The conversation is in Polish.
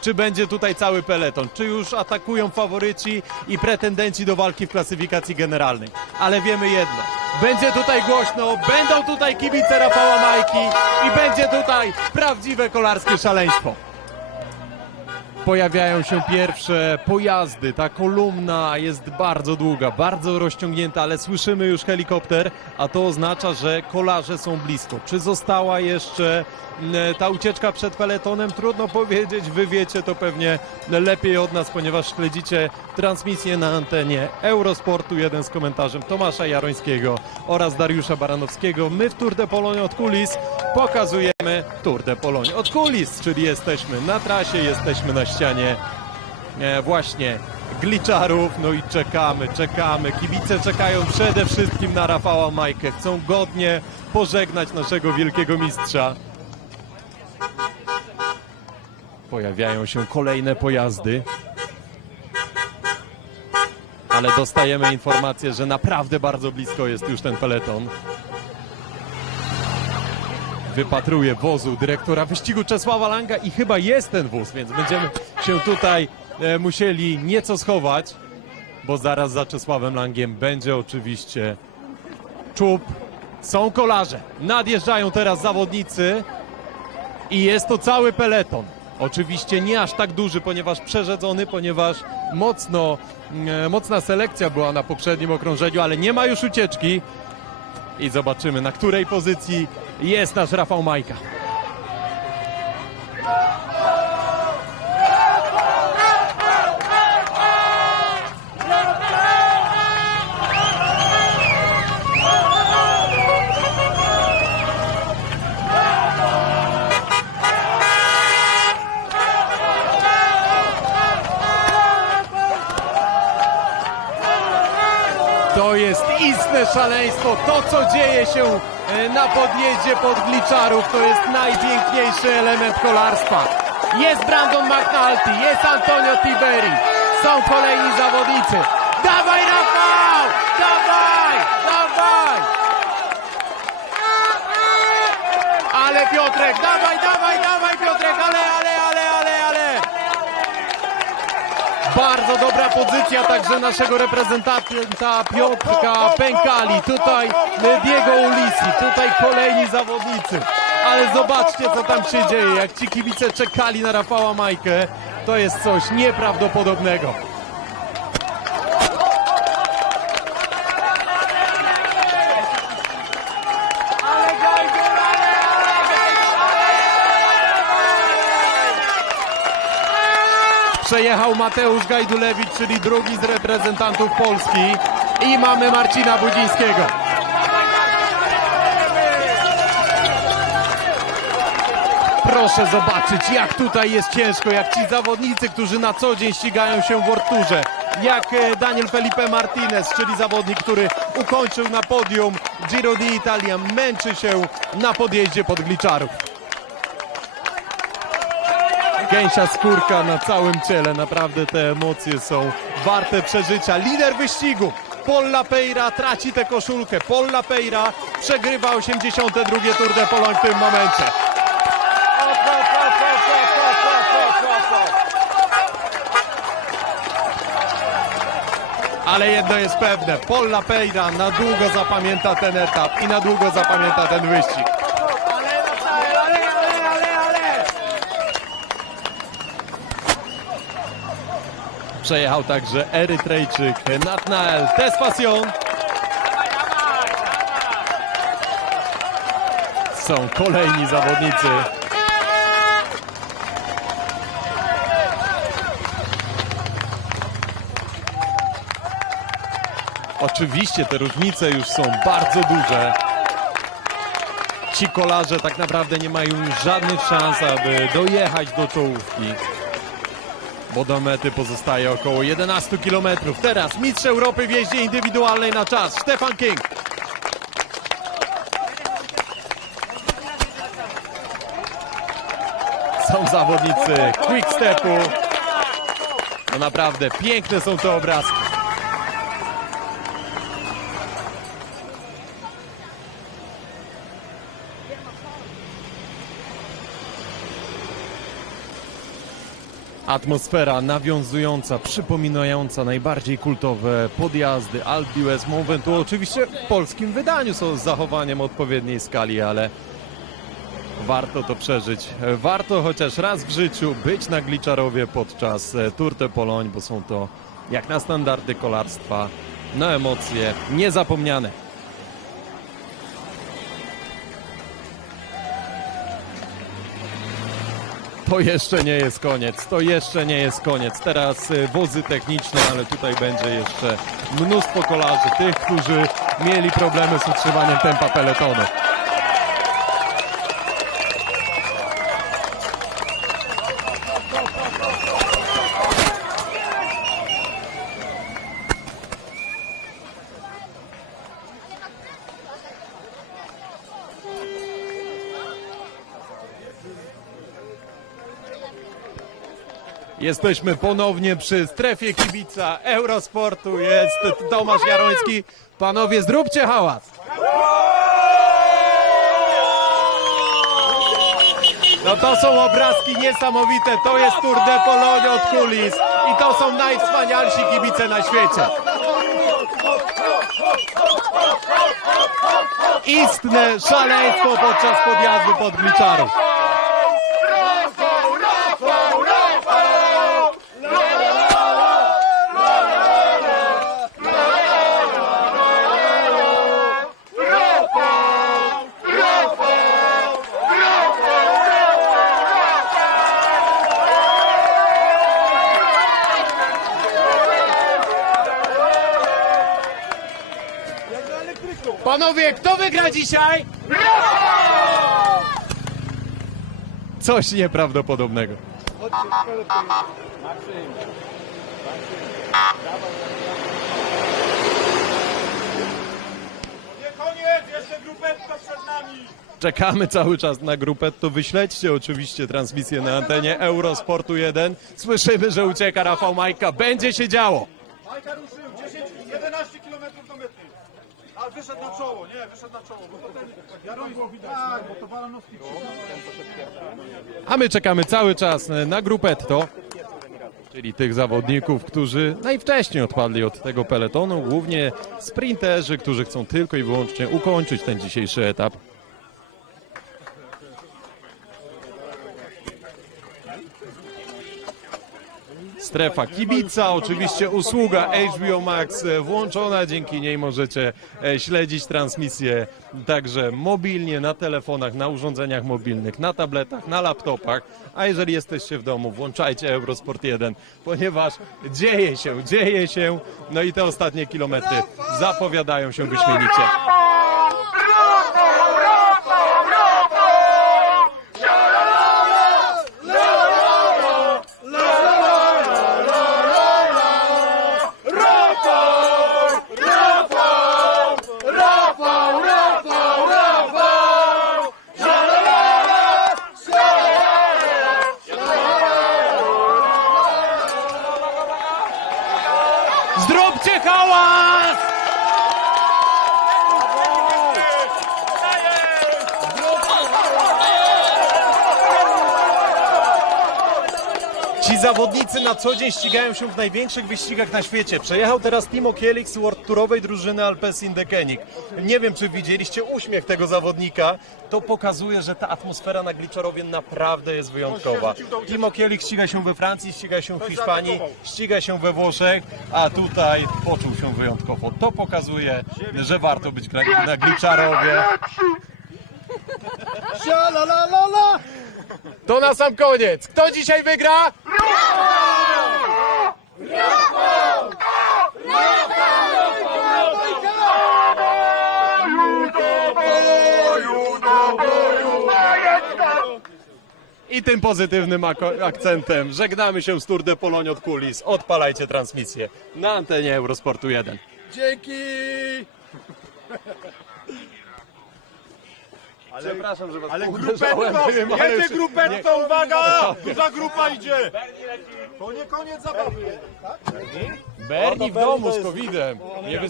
czy będzie tutaj cały peleton, czy już atakują faworyci i pretendenci do walki w klasyfikacji generalnej. Ale wiemy jedno, będzie tutaj głośno, będą tutaj kibice Rafała Majki i będzie tutaj prawdziwe kolarskie szaleństwo. Pojawiają się pierwsze pojazdy. Ta kolumna jest bardzo długa, bardzo rozciągnięta, ale słyszymy już helikopter, a to oznacza, że kolarze są blisko. Czy została jeszcze mm, ta ucieczka przed peletonem? Trudno powiedzieć. Wy wiecie to pewnie lepiej od nas, ponieważ śledzicie transmisję na antenie Eurosportu. Jeden z komentarzem Tomasza Jarońskiego oraz Dariusza Baranowskiego. My w Tour de Pologne od kulis pokazujemy Tour de Pologne od kulis, czyli jesteśmy na trasie, jesteśmy na ścianie e, właśnie gliczarów, no i czekamy, czekamy. Kibice czekają przede wszystkim na Rafała Majkę. Chcą godnie pożegnać naszego wielkiego mistrza. Pojawiają się kolejne pojazdy. Ale dostajemy informację, że naprawdę bardzo blisko jest już ten peleton. Wypatruje wozu dyrektora wyścigu Czesława Langa i chyba jest ten wóz, więc będziemy się tutaj e, musieli nieco schować, bo zaraz za Czesławem Langiem będzie oczywiście czub. Są kolarze, nadjeżdżają teraz zawodnicy i jest to cały peleton. Oczywiście nie aż tak duży, ponieważ przerzedzony, ponieważ mocno, e, mocna selekcja była na poprzednim okrążeniu, ale nie ma już ucieczki. I zobaczymy, na której pozycji jest nasz Rafał Majka. Szaleństwo. To, co dzieje się e, na podjeździe pod Gliczarów, to jest najpiękniejszy element kolarstwa. Jest Brandon McNulty, jest Antonio Tiberi. Są kolejni zawodnicy. Dawaj, Rafał! Dawaj! Dawaj! Ale Piotrek, dawaj, dawaj, dobra pozycja także naszego reprezentanta Piotrka Pękali. Tutaj Diego Ulisi, tutaj kolejni zawodnicy. Ale zobaczcie, co tam się dzieje. Jak ci kibice czekali na Rafała Majkę, to jest coś nieprawdopodobnego. Przejechał Mateusz Gajdulewicz, czyli drugi z reprezentantów Polski. I mamy Marcina Budzińskiego. Proszę zobaczyć, jak tutaj jest ciężko, jak ci zawodnicy, którzy na co dzień ścigają się w Worturze. Jak e, Daniel Felipe Martinez, czyli zawodnik, który ukończył na podium Giro d'Italia, męczy się na podjeździe pod Gliczarów. Gęsia skórka na całym ciele. Naprawdę te emocje są warte przeżycia. Lider wyścigu. Paul Peira traci tę koszulkę. Paul Peira przegrywa 82 Tour de Pologne w tym momencie. Ale jedno jest pewne. Paul Peira na długo zapamięta ten etap i na długo zapamięta ten wyścig. Przejechał także Erytrejczyk Natnael Tesfacion. Są kolejni zawodnicy. Oczywiście te różnice już są bardzo duże. Ci kolarze tak naprawdę nie mają żadnych szans, aby dojechać do czołówki bo do mety pozostaje około 11 km. Teraz mistrz Europy w jeździe indywidualnej na czas, Stefan King. Są zawodnicy quick stepu. No naprawdę piękne są te obrazki. Atmosfera nawiązująca, przypominająca najbardziej kultowe podjazdy Alpe d'Huez Mont Ventoux. Oczywiście w polskim wydaniu są z zachowaniem odpowiedniej skali, ale warto to przeżyć. Warto chociaż raz w życiu być na Gliczarowie podczas e, Tour de Pologne, bo są to jak na standardy kolarstwa, no emocje niezapomniane. To jeszcze nie jest koniec, to jeszcze nie jest koniec. Teraz y, wozy techniczne, ale tutaj będzie jeszcze mnóstwo kolarzy, tych, którzy mieli problemy z utrzymaniem tempa peletonu. Jesteśmy ponownie przy strefie kibica Eurosportu. Jest Tomasz Jaroński. Panowie, zróbcie hałas. No to są obrazki niesamowite. To jest Tour de Pologne od kulis. I to są najwspanialsi kibice na świecie. Istne szaleństwo podczas podjazdu pod Gliczarów. Panowie, kto wygra dzisiaj? Coś nieprawdopodobnego. Nie koniec, jeszcze grupeczka przed nami. Czekamy cały czas na grupę, to wyśledźcie oczywiście transmisję na antenie Eurosportu 1. Słyszymy, że ucieka Rafał Majka, będzie się działo. Majka ruszył, 10, 11 km. A wyszedł na czoło, nie, wyszedł na czoło, bo to ten Jaroński, tak, bo to Baranowski A my czekamy cały czas na grupetto, czyli tych zawodników, którzy najwcześniej odpadli od tego peletonu, głównie sprinterzy, którzy chcą tylko i wyłącznie ukończyć ten dzisiejszy etap. Strefa kibica, oczywiście usługa HBO Max e, włączona, dzięki niej możecie e, śledzić transmisję także mobilnie, na telefonach, na urządzeniach mobilnych, na tabletach, na laptopach, a jeżeli jesteście w domu, włączajcie Eurosport 1, ponieważ dzieje się, dzieje się, no i te ostatnie kilometry zapowiadają się wyśmienicie. Zawodnicy na co dzień ścigają się w największych wyścigach na świecie. Przejechał teraz Timo Kielik z World Tourowej drużyny Alpecin Deceuninck. Nie wiem, czy widzieliście uśmiech tego zawodnika. To pokazuje, że ta atmosfera na Gliczarowie naprawdę jest wyjątkowa. Timo Kielik ściga się we Francji, ściga się w Hiszpanii, ściga się we Włoszech, a tutaj poczuł się wyjątkowo. To pokazuje, że warto być na, na Gliczarowie. To na sam koniec. Kto dzisiaj wygra? I tym pozytywnym akcentem żegnamy się z Tour de Pologne od kulis. Odpalajcie transmisję na antenie Eurosportu 1. Dzięki! Przepraszam, że was Ale ale jedzie grupetto, uwaga! Duża grupa idzie! To nie koniec zabawy. Berni w domu z COVID-em. Nie